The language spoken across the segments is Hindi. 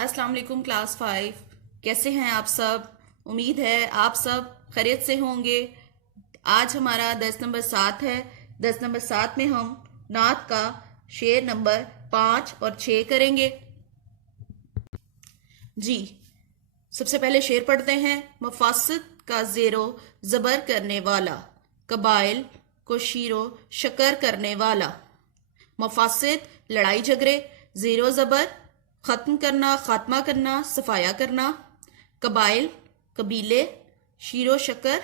अस्सलाम वालेकुम क्लास 5। कैसे हैं आप सब? उम्मीद है आप सब खैरियत से होंगे। आज हमारा 10 नंबर 7 है। 10 नंबर 7 में हम नात का शेर नंबर 5 और 6 करेंगे। जी, सबसे पहले शेर पढ़ते हैं। मफासद का ज़ेरो ज़बर करने वाला, कबाइल को शीरो शकर करने वाला। मफासिद लड़ाई झगड़े, ज़ेरो ज़बर ख़त्म करना, खात्मा करना, सफाया करना। कबाइल कबीले, शीरो शकर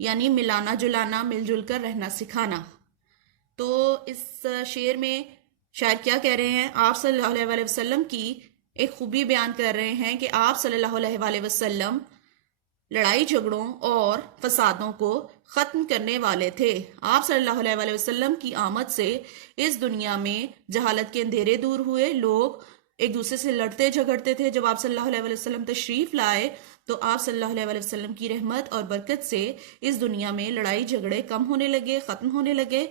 यानी मिलाना जुलाना, मिलजुल कर रहना सिखाना। तो इस शेर में शायर क्या कह रहे हैं? आप सल्लल्लाहु अलैहि वसल्लम की एक खूबी बयान कर रहे हैं कि आप सल्लल्लाहु अलैहि वसल्लम लड़ाई झगड़ों और फसादों को खत्म करने वाले थे। आप सल्लल्लाहु अलैहि वसल्लम की आमद से इस दुनिया में जहालत के अंधेरे दूर हुए। लोग एक दूसरे से लड़ते झगड़ते थे। जब आप सल्लल्लाहु अलैहि वसल्लम तशरीफ लाए तो आप सल्लल्लाहु अलैहि वसल्लम की रहमत और बरकत से इस दुनिया में लड़ाई झगड़े कम होने लगे, खत्म होने लगे।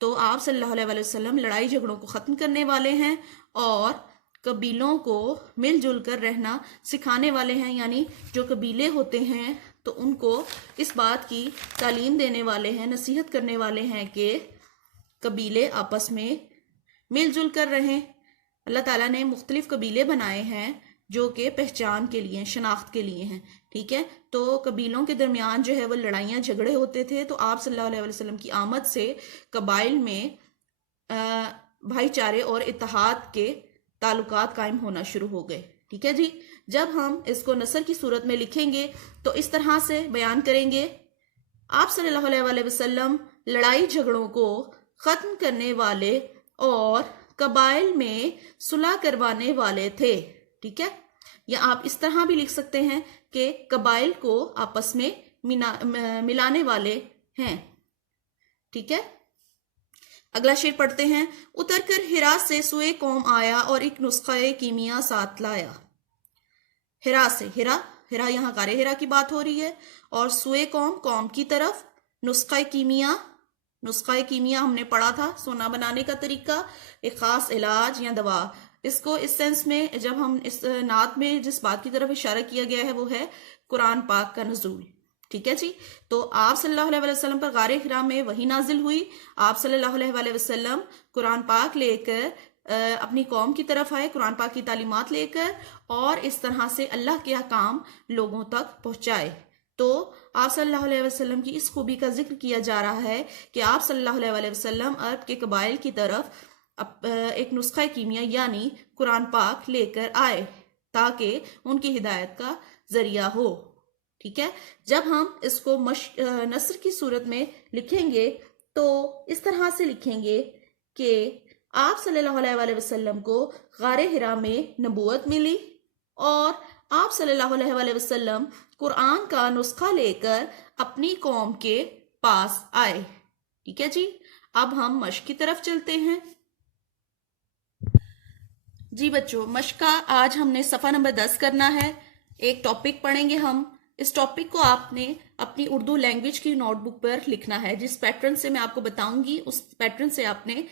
तो आप सल्लल्लाहु अलैहि वसल्लम लड़ाई झगड़ों को खत्म करने वाले हैं और कबीलों को मिलजुल कर रहना सिखाने वाले हैं। यानी जो कबीले होते हैं तो उनको इस बात की तालीम देने वाले हैं, नसीहत करने वाले हैं कि कबीले आपस में मिलजुल कर रहें। अल्लाह ताला ने मुख्तलिफ कबीले बनाए हैं जो कि पहचान के लिए, शनाख्त के लिए हैं। ठीक है, तो कबीलों के दरमियान जो है वो लड़ाइयाँ झगड़े होते थे। तो आप सल्लल्लाहु अलैहि वसल्लम की आमद से कबाइल में भाईचारे और इत्तेहाद के ताल्लुकात कायम होना शुरू हो गए। ठीक है जी। जब हम इसको नसर की सूरत में लिखेंगे तो इस तरह से बयान करेंगे। आप सल्लल्लाहु अलैहि वसल्लम लड़ाई झगड़ों को खत्म करने वाले और कबाइल में सुलह करवाने वाले थे। ठीक है, या आप इस तरह भी लिख सकते हैं कि कबाइल को आपस में मिलाने वाले हैं। ठीक है, अगला शेर पढ़ते हैं। उतरकर हिरा से सुए कौम आया और एक नुस्खा कीमिया साथ लाया। हिरा से, हिरा यहाँ गारे हिरा की बात हो रही है, और सुए कौम की तरफ। नुस्खा कीमिया हमने पढ़ा था, सोना बनाने का तरीका, एक खास इलाज या दवा। इसको इस सेंस में जब हम इस नात में जिस बात की तरफ इशारा किया गया है वो है कुरान पाक का नज़ूल। ठीक है जी। तो आप सल्लल्लाहु अलैहि वसल्लम पर गारे हिरा में वही नाजिल हुई। आप सल्लल्लाहु अलैहि वसल्लम कुरान पाक लेकर अपनी कौम की तरफ आए, कुरान पाक की तालीमात लेकर, और इस तरह से अल्लाह के अहकाम लोगों तक पहुंचाए। तो आप सल्लल्लाहु अलैहि वसल्लम की इस खूबी का जिक्र किया जा रहा है कि आप सल्लल्लाहु अलैहि वसल्लम अरब के कबाइल की तरफ एक नुस्खा कीमिया यानी कुरान पाक लेकर आए ताकि उनकी हिदायत का जरिया हो। ठीक है, जब हम इसको नस्र की सूरत में लिखेंगे तो इस तरह से लिखेंगे कि आप सल्लल्लाहु अलैहि वसल्लम को गारे हिरा में नबूवत मिली और आप सल्लल्लाहु अलैहि वसल्लम कुरान का नुस्खा लेकर अपनी कौम के पास आए। ठीक है जी। अब हम मश्क की तरफ चलते हैं। जी बच्चों, मश्क का आज हमने सफ़ा नंबर 10 करना है। एक टॉपिक पढ़ेंगे हम। इस टॉपिक को आपने अपनी उर्दू लैंग्वेज की नोटबुक पर लिखना है। जिस पैटर्न से मैं आपको बताऊंगी उस पैटर्न से आपने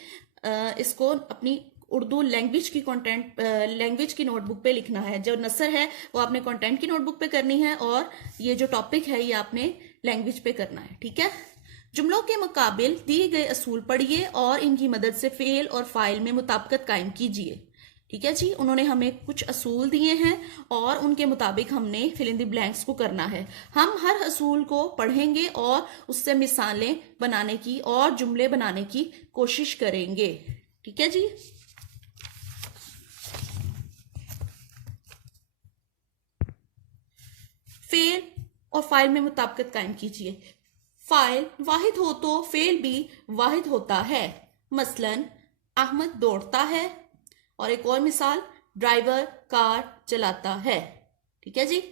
इसको अपनी उर्दू लैंग्वेज की नोटबुक पे लिखना है। जो नसर है वो आपने कंटेंट की नोटबुक पे करनी है और ये जो टॉपिक है ये आपने लैंग्वेज पे करना है। ठीक है, जुमलों के मुकाबिल दिए गए असूल पढ़िए और इनकी मदद से फेल और फाइल में मुताबिकत कायम कीजिए। ठीक है जी। उन्होंने हमें कुछ असूल दिए हैं और उनके मुताबिक हमने फिल इन द ब्लैंक्स को करना है। हम हर असूल को पढ़ेंगे और उससे मिसालें बनाने की और जुमले बनाने की कोशिश करेंगे। ठीक है जी। फेल और फाइल में मुताबिकत कायम कीजिए। फाइल वाहिद हो तो फेल भी वाहिद होता है। मसलन अहमद दौड़ता है, और एक और मिसाल ड्राइवर कार चलाता है। ठीक है जी।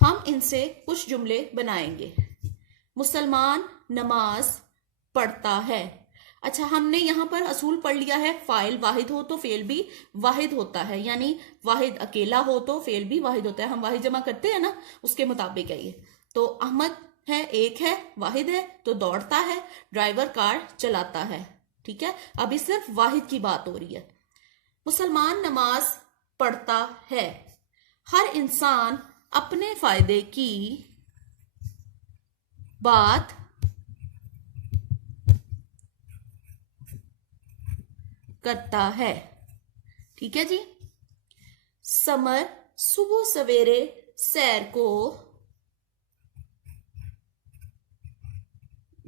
हम इनसे कुछ जुमले बनाएंगे। मुसलमान नमाज पढ़ता है। अच्छा, हमने यहां पर असूल पढ़ लिया है। फाइल वाहिद हो तो फेल भी वाहिद होता है, यानी वाहिद अकेला हो तो फेल भी वाहिद होता है। हम वाहिद जमा करते हैं ना, उसके मुताबिक है ये। तो अहमद है, एक है, वाहिद है, तो दौड़ता है। ड्राइवर कार चलाता है। ठीक है, अभी सिर्फ वाहिद की बात हो रही है। मुसलमान नमाज पढ़ता है। हर इंसान अपने फायदे की बात करता है। ठीक है जी। समर सुबह सवेरे सैर को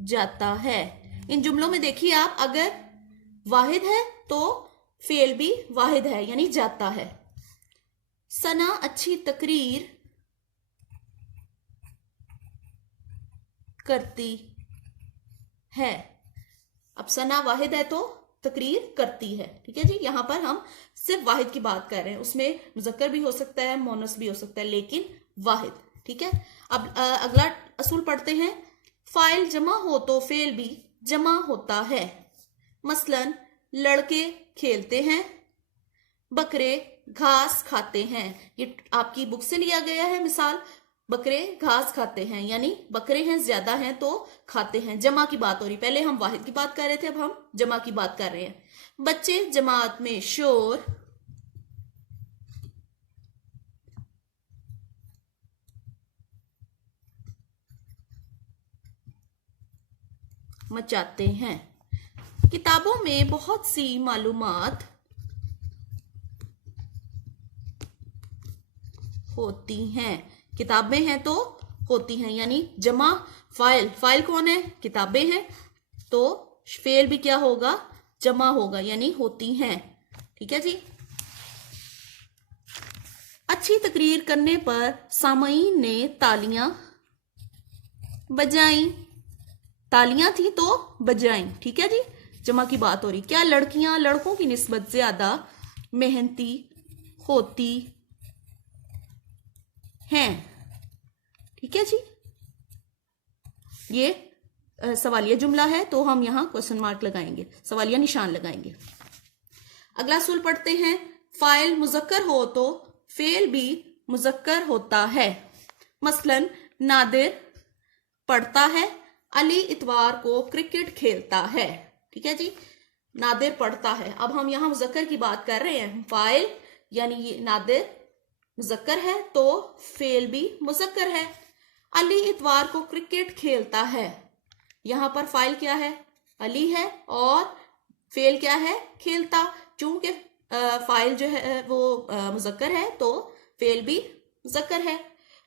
जाता है। इन जुमलों में देखिए आप, अगर वाहिद है तो फेल भी वाहिद है यानी जाता है। सना अच्छी तकरीर करती है। अब सना वाहिद है तो तकरीर करती है। ठीक है जी। यहां पर हम सिर्फ वाहिद की बात कर रहे हैं, उसमें मुजक्कर भी हो सकता है, मोनस भी हो सकता है, लेकिन वाहिद। ठीक है। अब अगला असूल पढ़ते हैं। फाइल जमा हो तो फेल भी जमा होता है। मसलन लड़के खेलते हैं, बकरे घास खाते हैं। ये आपकी बुक से लिया गया है मिसाल। बकरे घास खाते हैं यानी बकरे हैं, ज्यादा हैं तो खाते हैं। जमा की बात हो रही, पहले हम वाहिद की बात कर रहे थे, अब हम जमा की बात कर रहे हैं। बच्चे जमात में शोर मचाते हैं। किताबों में बहुत सी मालूमात होती हैं। किताब में है तो होती हैं यानी जमा फाइल, फाइल कौन है? किताबें हैं, तो फेल भी क्या होगा? जमा होगा यानी होती हैं। ठीक है जी। अच्छी तकरीर करने पर सामईन ने तालियां बजाई। तालियां थी तो बजाई। ठीक है जी। जमा की बात हो रही। क्या लड़कियां लड़कों की निस्बत ज्यादा मेहनती होती हैं? ठीक है जी। ये सवालिया जुमला है तो हम यहां क्वेश्चन मार्क लगाएंगे, सवालिया निशान लगाएंगे। अगला सूल पढ़ते हैं। फाइल मुजक्कर हो तो फेल भी मुजक्कर होता है। मसलन नादिर पढ़ता है, अली इतवार को क्रिकेट खेलता है। ठीक है जी। नादिर पढ़ता है। अब हम यहां मुजक्कर की बात कर रहे हैं। फाइल यानी ये नादिर मुजक्कर है तो फेल भी मुजक्कर है। अली इतवार को क्रिकेट खेलता है। यहां पर फाइल क्या है? अली है, और फेल क्या है? खेलता। चूंकि फाइल जो है वो मुजक्कर है तो फेल भी मुजक्कर है।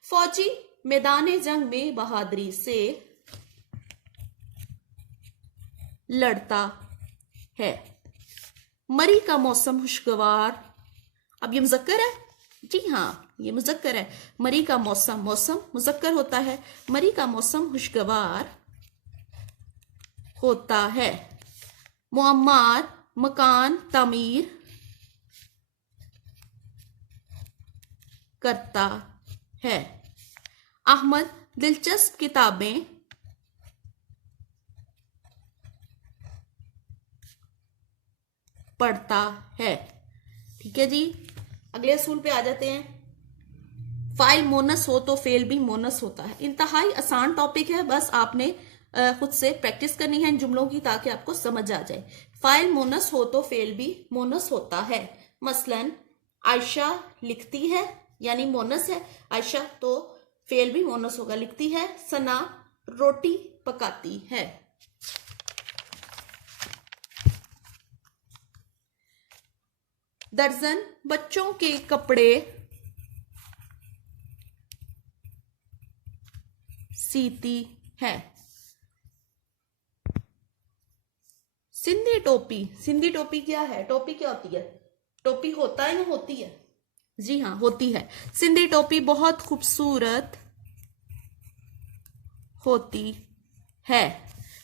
फौजी मैदान जंग में बहादुरी से लड़ता है। मरी का मौसम खुशगवार। अब ये मुजक्कर है जी, हाँ ये मुजक्कर है। मरी का मौसम, मौसम मुजक्कर होता है। मरी का मौसम खुशगवार होता है। मुअम्मार मकान तामीर करता है। अहमद दिलचस्प किताबें पढ़ता है। ठीक है जी। अगले असूल पे आ जाते हैं। फाइल मोनस हो तो फेल भी मोनस होता है। इंतहाई आसान टॉपिक है, बस आपने खुद से प्रैक्टिस करनी है इन जुमलों की ताकि आपको समझ आ जाए। फाइल मोनस हो तो फेल भी मोनस होता है। मसलन आयशा लिखती है यानी मोनस है आयशा, तो फेल भी मोनस होगा, लिखती है। सना रोटी पकाती है। दर्जन बच्चों के कपड़े सीती है। सिंधी टोपी, सिंधी टोपी क्या है? टोपी क्या होती है? टोपी होता है या होती है? जी हाँ होती है। सिंधी टोपी बहुत खूबसूरत होती है।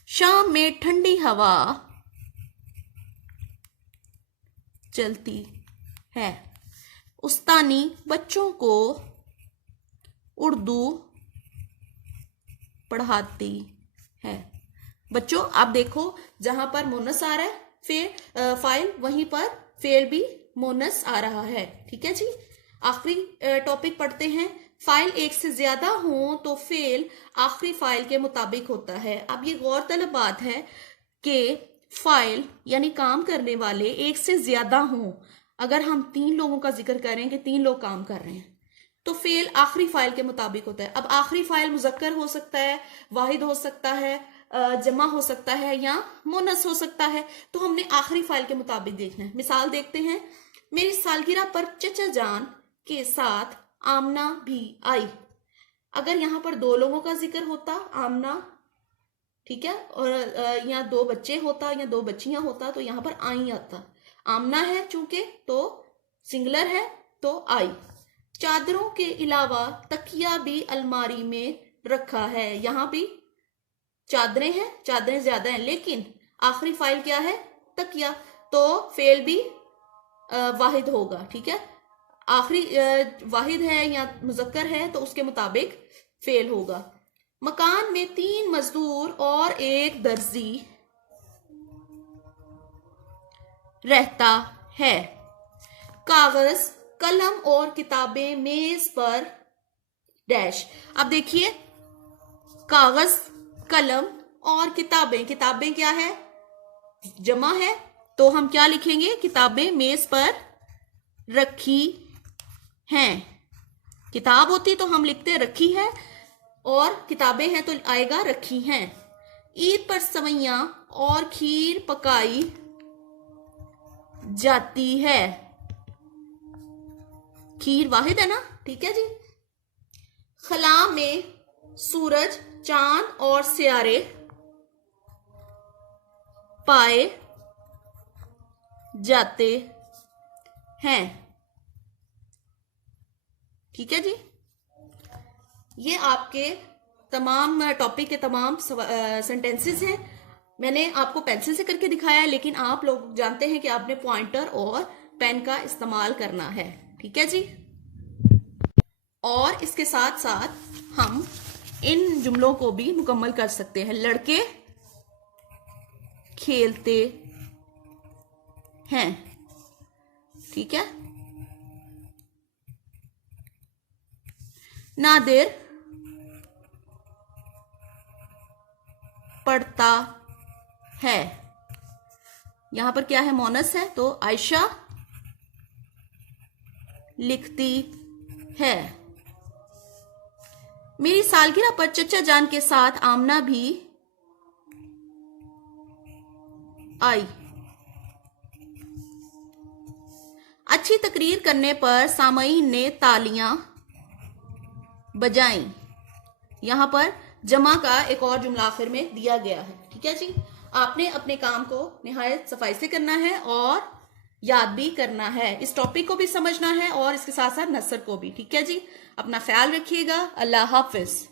शाम में ठंडी हवा चलती है। उस्तानी बच्चों को उर्दू पढ़ाती है। बच्चों आप देखो, जहां पर मोनस आ रहा है फिर फाइल, वहीं पर फेल भी मोनस आ रहा है। ठीक है जी। आखिरी टॉपिक पढ़ते हैं। फाइल एक से ज्यादा हो तो फेल आखिरी फाइल के मुताबिक होता है। अब ये गौरतलब बात है कि फाइल यानी काम करने वाले एक से ज्यादा हों। अगर हम 3 लोगों का जिक्र करें कि 3 लोग काम कर रहे हैं, तो फेल आखिरी फाइल के मुताबिक होता है। अब आखिरी फाइल मुजक्कर हो सकता है, वाहिद हो सकता है, जमा हो सकता है या मुनस हो सकता है। तो हमने आखिरी फाइल के मुताबिक देखना है। मिसाल देखते हैं, मेरी सालगिरह पर चचा जान के साथ आमना भी आई। अगर यहाँ पर दो लोगों का जिक्र होता, आमना, ठीक है, और यहाँ दो बच्चे होता या दो बच्चियां होता तो यहाँ पर आई आता। आमना है चूंकि तो सिंगुलर है तो आई। चादरों के अलावा तकिया भी अलमारी में रखा है। यहाँ भी चादरें हैं, चादरें ज्यादा हैं, लेकिन आखिरी फाइल क्या है, तकिया, तो फेल भी वाहिद होगा। ठीक है, आखिरी वाहिद है या मुजक्कर है तो उसके मुताबिक फेल होगा। मकान में 3 मजदूर और 1 दर्जी रहता है। कागज, कलम और किताबें मेज पर डैश। अब देखिए, कागज, कलम और किताबें, किताबें क्या है, जमा है, तो हम क्या लिखेंगे, किताबें मेज पर रखी हैं। किताब होती तो हम लिखते रखी है, और किताबें हैं तो आएगा रखी हैं। ईद पर सवैयां और खीर पकाई जाती है। खीर वाहिद है ना, ठीक है जी। खला में सूरज, चांद और सियारे पाए जाते हैं। ठीक है जी, ये आपके तमाम टॉपिक के तमाम सेंटेंसेस हैं। मैंने आपको पेंसिल से करके दिखाया है, लेकिन आप लोग जानते हैं कि आपने पॉइंटर और पेन का इस्तेमाल करना है। ठीक है जी, और इसके साथ साथ हम इन जुमलों को भी मुकम्मल कर सकते हैं। लड़के खेलते हैं। ठीक है, नादिर पढ़ता है। यहां पर क्या है, मोनस है, तो आयशा लिखती है। मेरी सालगिरह पर चचा जान के साथ आमना भी आई। अच्छी तकरीर करने पर सामईन ने तालियां बजाई। यहां पर जमा का एक और जुमला आखिर में दिया गया है। ठीक है जी, आपने अपने काम को निहायत सफाई से करना है और याद भी करना है। इस टॉपिक को भी समझना है और इसके साथ साथ नसर को भी। ठीक है जी, अपना ख्याल रखिएगा। अल्लाह हाफिज।